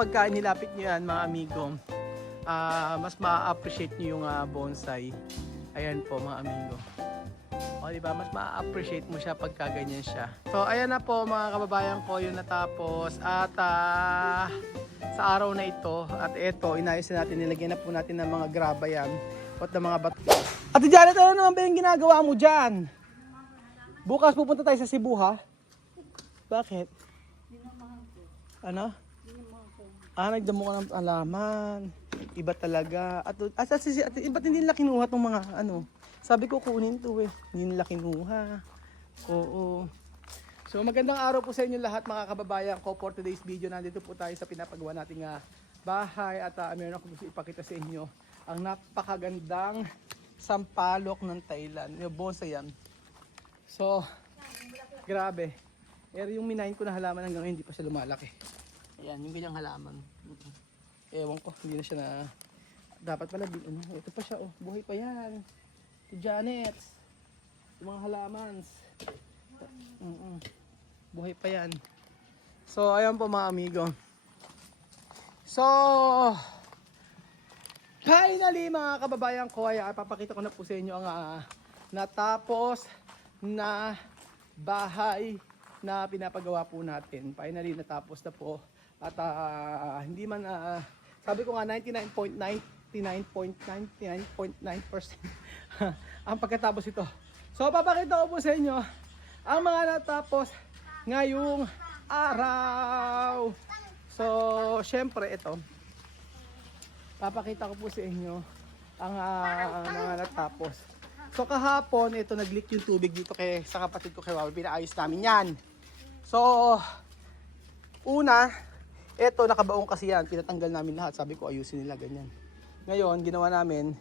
Pagka nilapit nyo yan mga amigo, mas ma-appreciate nyo yung bonsai. Ayan po mga amigo. O diba, mas ma-appreciate mo siya pagka ganyan siya. So ayan na po mga kababayan ko, yung natapos. At sa araw na ito, at ito, inayos na natin, nilagyan na po natin ng mga graba yan. At ng mga bato. Ate Janet, ano naman ba yung ginagawa mo dyan? Bukas pupunta tayo sa Cebu ha? Bakit? Ano? Nagdamo ka ng alaman. Iba talaga. At ba't hindi nila kinuha itong mga ano? Sabi ko kunin to eh. Hindi nila kinuha. Oo. So magandang araw po sa inyo lahat mga kababayan ko. For today's video, nandito po tayo sa pinapagawa nating bahay. At meron ako gusto ipakita sa inyo ang napakagandang sampalok ng Thailand. Yung bonsai yan. So, grabe. Pero yung minahin ko na halaman hanggang ngayon hindi pa siya lumalaki. Ayan, yung ganyang halaman. Ewan ko, hindi na siya na... Dapat pala, ito pa siya, oh. Buhay pa yan. Si Janet. Yung mga halamans. Buhay pa yan. So, ayan po mga amigo. So, finally mga kababayan ko, ay papakita ko na po sa inyo ang natapos na bahay na pinapagawa po natin. Finally natapos na po. At hindi man, sabi ko nga 99.99.99.9% ang pagkatapos ito. So papakita ko po sa inyo ang mga natapos ngayong araw. So syempre ito, papakita ko po sa inyo ang mga natapos. So kahapon ito nag-leak yung tubig dito sa kapatid ko kay Wawa. Pinaayos namin yan. So una, ito nakabaong kasi yan, pinatanggal namin lahat. Sabi ko ayusin nila ganyan. Ngayon ginawa namin,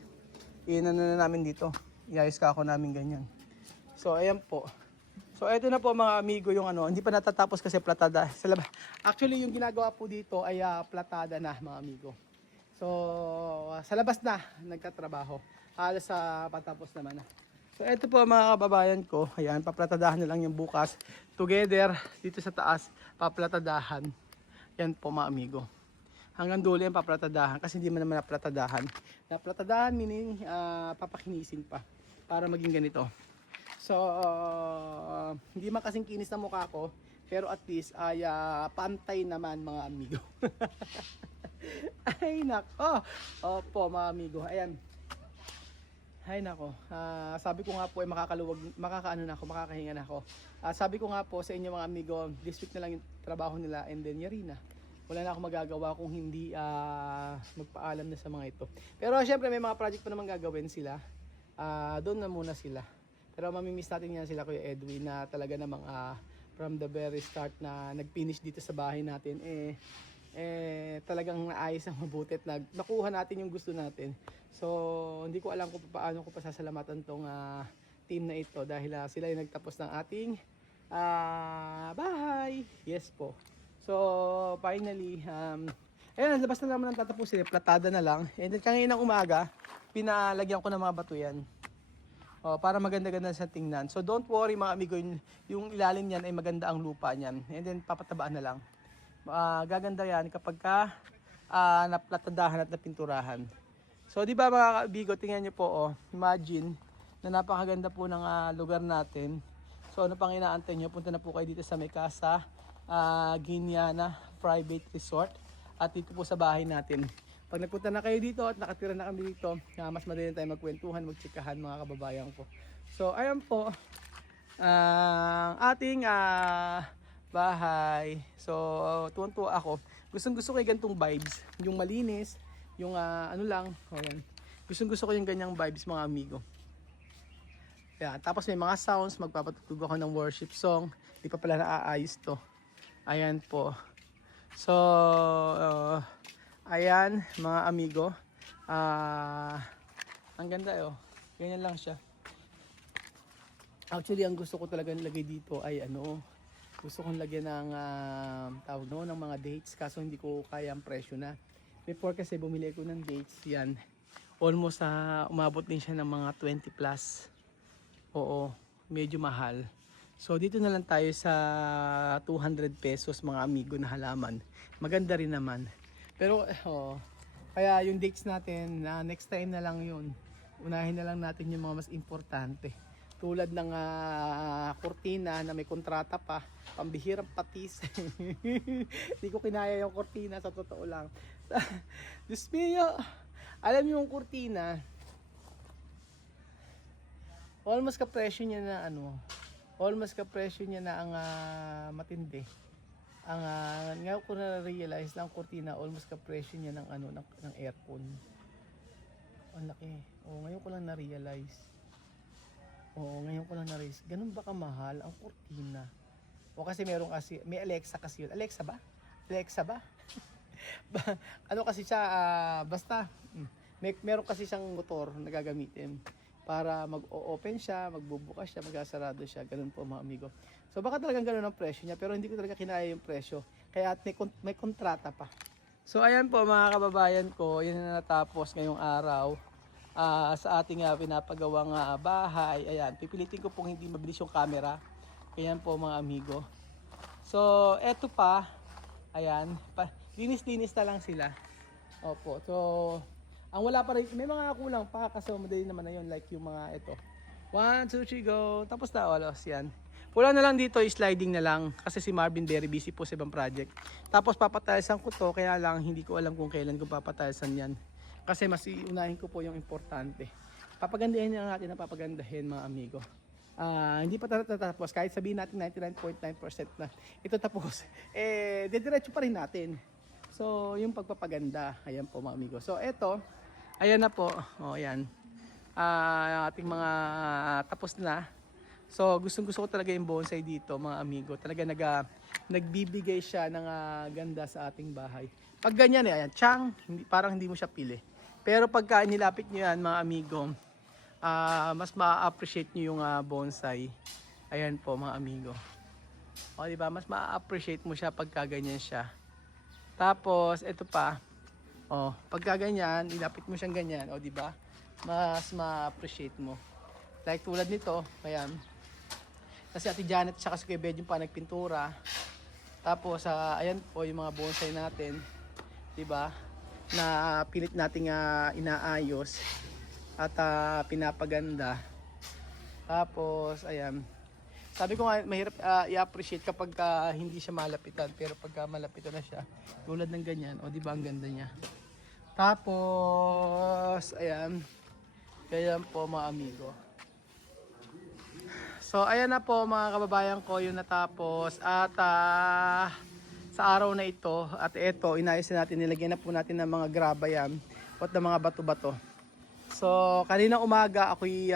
inano na namin dito, iayos ka ako namin ganyan. So ayan po. So ito na po mga amigo yung ano, hindi pa natatapos kasi platada. Actually yung ginagawa po dito ay platada na mga amigo. So sa labas na nagtatrabaho. Halos sa patapos naman na. So ito po mga kababayan ko, ayan, paplatadahan na lang yung bukas. Together dito sa taas, paplatadahan. Yan po mga amigo. Hanggang dulo yan paplatadahan kasi hindi man naman naplatadahan. Naplatadahan meaning papakinisin pa para maging ganito. So hindi man kasing kinis na mukha ko, pero at least ay pantay naman mga amigo. Ay nako. Opo mga amigo. Ayan. Ay nako. Sabi ko nga po ay makakahinga na ako. Sabi ko nga po sa inyo mga amigo, this week na lang yung trabaho nila and then yari na. Wala na akong magagawa kung hindi magpaalam na sa mga ito. Pero syempre may mga project pa naman gagawin sila. Doon na muna sila. Pero mamimiss natin yan sila Kuya Edwin na talaga namang from the very start na nag-finish dito sa bahay natin talagang naayos ang mabuti at nakuha natin yung gusto natin. So hindi ko alam kung paano ko pasasalamatan tong team na ito dahil sila yung nagtapos ng ating bahay. Yes po. So finally ayan, labas na naman ang tatapusin, platada na lang. And then kanina umaga pinalagyan ko ng mga bato yan. Para maganda-ganda sa tingnan. So don't worry mga amigo, yung ilalim niyan ay maganda ang lupa niyan. And then papatabaan na lang. Gaganda yan kapag naplatadahan at napinturahan. So di ba mga kaibigo, tingnan niyo po, imagine na napakaganda po ng lugar natin. So ano pang inaantay niyo? Punta na po kayo dito sa may Casa Guiana Private Resort at dito po sa bahay natin. Pag nagpunta na kayo dito at nakatira na kami dito, mas madali tayo magkwentuhan, magtsikahan mga kababayan ko. So ayan po ang ating bahay. So tuwan-tuwa ako. Gustong-gusto ko yung ganitong vibes, yung malinis, yung ano lang, ayan. Gustong-gusto ko yung ganyang vibes mga amigo. Ayan, tapos may mga sounds, magpapatugtog ako ng worship song. Di pa pala naaayos to. Ayan po. So ayan mga amigo. Ang ganda ganyan lang siya. Actually ang gusto ko talaga nilagay dito ay gusto kong lagyan ng tawag ng mga dates, kaso hindi ko kaya ang presyo na. Before kasi bumili ko ng dates yan. Almost umabot din siya ng mga 20 plus. Oo, medyo mahal. So dito na lang tayo sa 200 pesos mga amigo na halaman. Maganda rin naman. Pero, kaya yung dates natin, na next time na lang yun. Unahin na lang natin yung mga mas importante. Tulad ng kurtina na may kontrata pa, pambihirang patis. Hindi ko kinaya yung kurtina, sa totoo lang. Diyos mio, alam niyo yung kurtina, almost ka-presyo niya na almost ka-presyo niya na ang matindi. Ang ngayon ko na-realize na ang kurtina, almost ka-presyo niya ng ng aircon. Ang laki. Ngayon ko lang na-realize. Ngayon ko lang na-realize. Ganun ba kamahal ang kurtina? Kasi may Alexa kasi yun. Alexa ba? Alexa ba? Kasi siya, basta, meron kasi siyang motor na gagamitin para mag-open siya, magbubukas siya, magsasarado siya. Ganun po mga amigo. So baka talagang ganun ang presyo niya, pero hindi ko talaga kinaya yung presyo. Kaya may kontrata pa. So ayan po mga kababayan ko, yun na natapos ngayong araw. Sa ating pinapagawang bahay. Ayan, pipilitin ko pong hindi mabilis yung camera. Ayan po mga amigo. So, eto pa. Ayan, linis-linis na lang sila. Opo, so, ang wala pa rin, may mga kulang pa kasi madali naman na yun. Like yung mga ito. 1, 2, 3, go. Tapos na, olos, yan. Wala na lang dito, sliding na lang. Kasi si Marvin very busy po sa ibang project. Tapos papataysan ko to, kaya lang hindi ko alam kung kailan ko papataysan yan. Kasi mas iunahin ko po yung importante. Papagandahin na natin na papagandahin mga amigo. Hindi pa tatapos. Kahit sabihin natin 99.9% na ito tapos. Didiretso pa rin natin. So, yung pagpapaganda. Ayan po mga amigo. So, eto. Ayan na po. Ayan. Ating mga tapos na. So, gustong-gusto ko talaga yung bonsai dito mga amigo. Talaga nagbibigay siya ng ganda sa ating bahay. Pag ganyan ayan, parang hindi mo siya pili. Pero pagka nilapit nyo yan mga amigo, mas ma-appreciate nyo yung bonsai. Ayan po mga amigo. Diba? Mas ma-appreciate mo siya pagka ganyan siya. Tapos, ito pa. Pagka ganyan, nilapit mo siyang ganyan. Diba? Mas ma-appreciate mo. Like tulad nito, ayan. Kasi Ate Janet siya kasi kay Bed yung pa nagpintura. Tapos, ayan po yung mga bonsai natin. Diba? Na pilit nating inaayos at pinapaganda. Tapos ayan, sabi ko nga mahirap i-appreciate kapag hindi siya malapitan, pero pagka malapitan na siya tulad ng ganyan, di ba ang ganda niya. Tapos ayan, ganyan po mga amigo. So ayan na po mga kababayan ko yung natapos at sa araw na ito at ito inayos na natin, nilagyan na po natin ng mga graba yan at ng mga bato-bato. So kanina umaga ako'y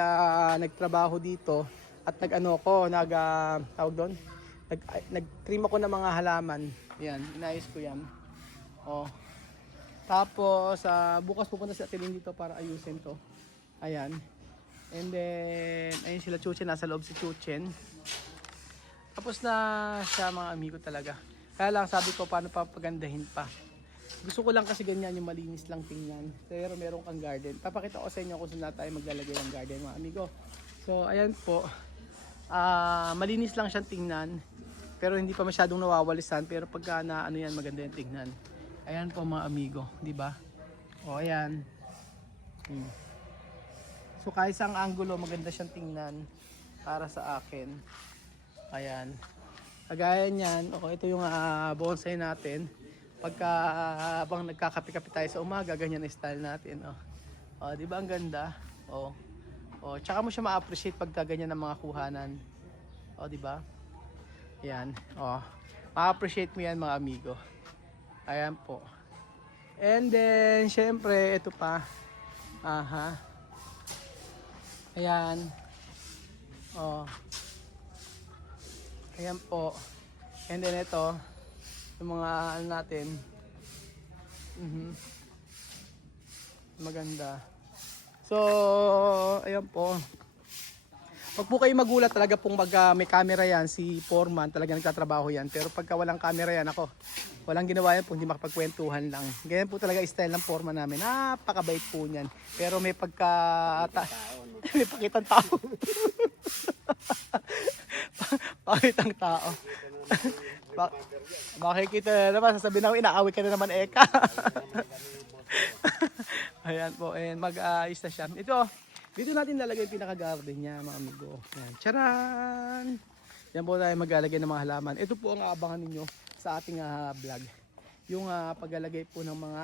nagtrabaho dito at nag-trim ako ng mga halaman. Yan, inayos ko yan. Tapos bukas pupunta sa atin dito para ayusin to. Ayan. And then ayun sila Chuchen, nasa loob si Chuchen. Tapos na siya mga amigo talaga. Kaya lang sabi ko paano papagandahin pa. Gusto ko lang kasi ganyan yung malinis lang tingnan. Pero meron kang garden. Papakita ko sa inyo kung saan tayo maglalagay ng garden mga amigo. So ayan po. Malinis lang siyang tingnan. Pero hindi pa masyadong nawawalisan. Pero pagka yan maganda yung tingnan. Ayan po mga amigo. Diba? Ayan. So kahit sa angulo maganda siyang tingnan. Para sa akin. Ayan. Kagaya niyan, ito yung bonsai natin. Pagka habang nagkakape-kape tayo sa umaga, ganyan ang style natin. Di ba ang ganda? Tsaka mo siya ma-appreciate pagka ganyan ang mga kuhanan. Di ba? Yan. Ma-appreciate mo yan mga amigo. Ayan po. And then, syempre, ito pa. Ayan. Ayan po. And then ito, yung mga natin. Maganda. So, ayan po. Pag po kayo magulat talaga pong may camera yan, si Foreman talaga nagtatrabaho yan. Pero pagka walang camera yan, walang ginawa yan po, hindi makapagkwentuhan lang. Ganyan po talaga style ng Foreman namin. Napakabait po niyan. Pero may may pakitang tao. Pakitang tao. Makikita na naman, sasabihin ako, inaaway ka na naman, Eka. Ayan po, and mag-aayos na siya. Ito, dito natin lalagay yung pinaka-garden niya, mga amigo. Ayan, charan! Yan po tayo maglalagay ng mga halaman. Ito po ang aabangan ninyo sa ating vlog. Yung paglalagay po ng mga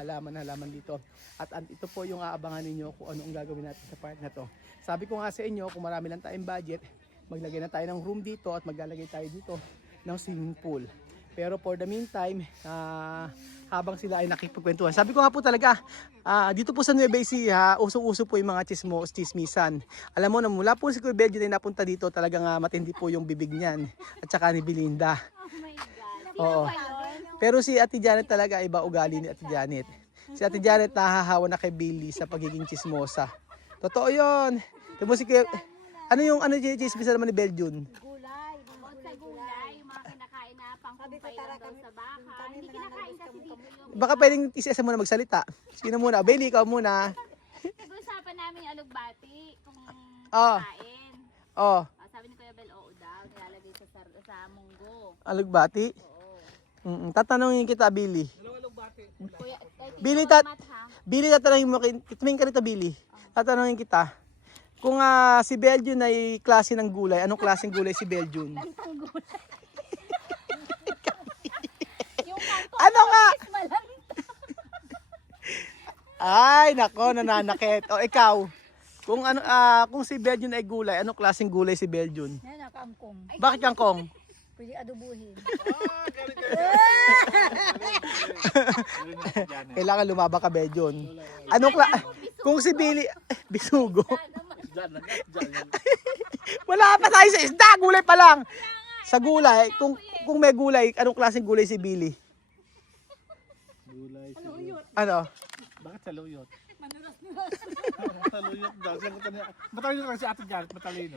halaman dito. At ito po yung aabangan ninyo kung ano ang gagawin natin sa part na to. Sabi ko nga sa inyo, kung marami lang tayong budget, maglagay na tayo ng room dito at maglalagay tayo dito ng swimming pool. Pero for the meantime, habang sila ay nakikipagkwentuhan. Sabi ko nga po talaga, dito po sa Nueva Ecija, usong-uso po yung mga chismisan. Alam mo na mula po si Kuya Belgian ay napunta dito, talagang matindi po yung bibig niyan. At saka ni Belinda. Oh my God. Oo. Pero si Ate Janet talaga, iba ugali ni Ate Janet. Si Ate Janet nahahawa na kay Billy sa pagiging chismosa. Totoo yun. Diba si Kuya, ano yung chismisan naman ni Belgian? Gulay. Bukod sa gulay, yung mga kinakain na pangkumpay lang daw sa baka. Hindi kinakain kasi dito yung... Baka pwedeng isa-isa muna magsalita. Sino muna? Bailey, ikaw muna. Nag-usapan namin yung alugbati kung Oh. kain. Oh, Sabi ni Kuya Bel, oo daw, nilalagay sa munggo. alugbati. Oo. Tatanungin kita, Billy. Kuya, Billy, mat ha? Billy, tatanungin mo, tumingin ka rito, Billy. Tatanungin kita. Kung si Belgian ay klase ng gulay, anong klaseng gulay si Belgian? Lantang gulay. Yung kanto, Ano nga? malanta. Ay, nako, nananakit. O ikaw, kung kung si Belgian ay gulay, anong klaseng gulay si Belgian? Yan, kangkong. Bakit kangkong? Pwede adubuhin. Kailangan lumaba ka, Belgian. Kung si Billy, bisugo. Wala pa tayo sa isda, gulay pa lang. Sa gulay, kung may gulay, anong klaseng gulay si Billy? Gulay siguro. Ano? Bakit saluyot? Saluyot daw. Matalino kasi si Ate Janet, matalino.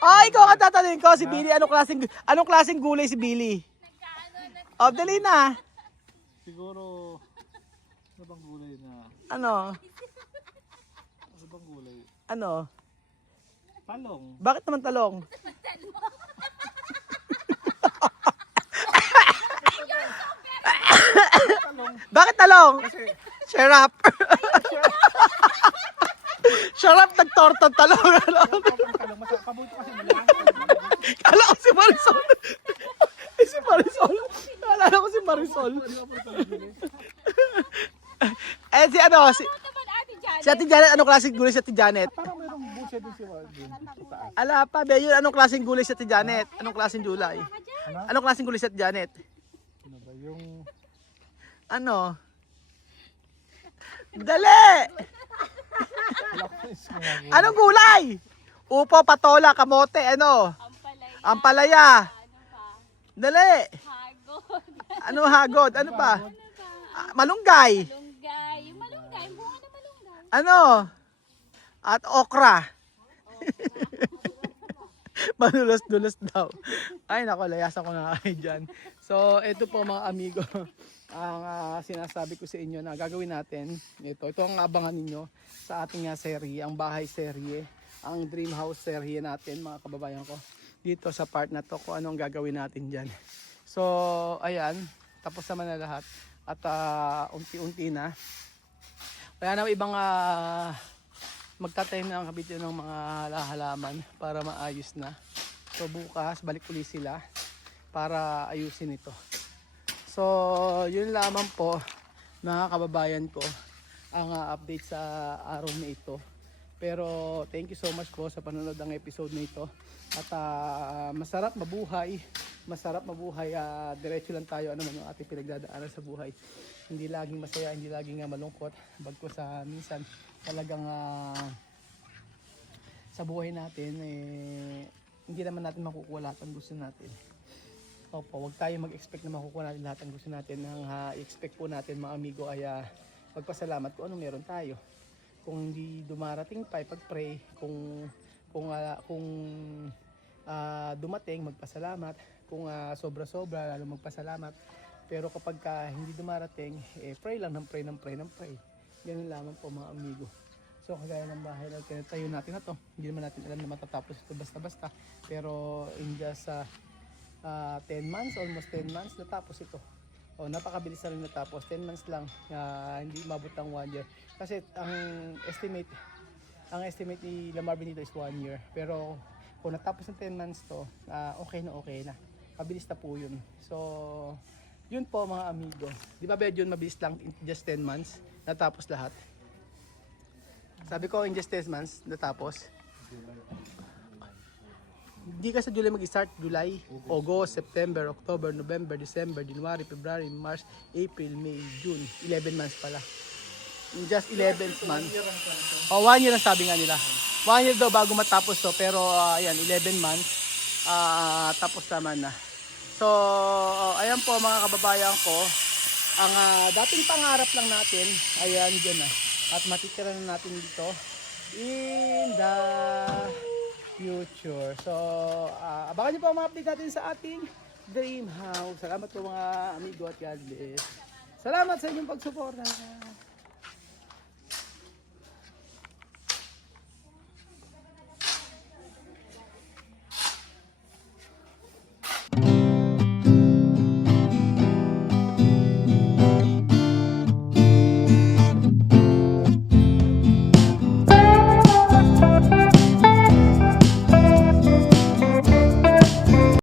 Oh, ikaw ang tatanungin ko, si Billy, anong klaseng gulay si Billy? Oh, dali na. Siguro, ano bang gulay na? Ano? Ano bang gulay? Ano? Talong. Bakit naman talong? Bakit talong? Shut up. Shut up, nagtortong talong. Talong, pabuto kasi nila. Kala ko si Marisol. Si Marisol. Kala ko si Marisol. Si Ate Janet, anong klaseng gulay si Ate Janet? Parang mayroong busa din si Warden. Ala pa, Beyo, anong klaseng gulay si Ate Janet? Anong klaseng gulay? Anong klaseng gulay si Ate Janet? Ano ba yung... Ano? Dali! Anong gulay? Upo, patola, kamote, ano? Ampalaya. Ano pa? Dali! Hagod. Ano hagod? Ano pa? Malunggay. Malunggay. Yung malunggay. Bunga na malunggay. Ano? At okra. Manulos-dulos daw. Ay nako, layasan ko na kayo dyan. So, ito po mga amigo. Ang sinasabi ko sa inyo na gagawin natin. Ito ang abangan ninyo sa ating serye. Ang bahay serye. Ang dream house serye natin, mga kababayan ko. Dito sa part na to, kung anong gagawin natin dyan. So, ayan. Tapos naman na lahat. At unti-unti na. Kaya na ibang magtatanim ng kabityo ng mga halaman para maayos na. So bukas balik ulit sila para ayusin ito. So yun lamang po mga kababayan ko ang update sa araw na ito. Pero thank you so much po sa panonood ng episode na ito. At masarap mabuhay. Diretso lang tayo ano man yung ating pinagdadaanan sa buhay. Hindi laging masaya, hindi laging malungkot. Bagko sa minsan talagang sa buhay natin hindi naman natin makukuha lahat ng gusto natin. Opo, wag tayo mag-expect na makukuha natin lahat ng gusto natin. Ang i-expect po natin mga amigo ay magpasalamat kung anong meron tayo. Kung hindi dumarating pa, pag-pray. Kung dumating, magpasalamat. Kung sobra-sobra, lalo magpasalamat. Pero kapag hindi dumarating, pray lang ng pray. Ganun lamang po mga amigo. So kagaya ng bahay na tinatayo natin na to, hindi naman natin alam na matatapos ito basta-basta. Pero in just 10 months, almost 10 months, natapos ito. Oh, napakabilis na rin natapos. 10 months lang, hindi umabot ng 1 year. Kasi ang estimate ni Lamarvin dito is 1 year. Pero kung natapos ng 10 months to, okay na. Mabilis na po yun. So, yun po mga amigo. Di ba medyo mabilis lang in just 10 months, natapos lahat. Sabi ko in just 10 months, natapos. Hindi ka sa July mag-start. July, August, September, October, November, December, January, February, March, April, May, June. 11 months pala. In just 11 months. 1 year ang sabi nga nila. 1 year daw bago matapos to. Pero ayan, 11 months. Tapos naman na. So, ayan po mga kababayan ko. Ang dating pangarap lang natin, ayan dyan na. At matitira na natin dito in the future. So, abangan nyo po ang mga update natin sa ating dream house. Salamat po mga amigo at God bless. Salamat sa inyong pagsuporta.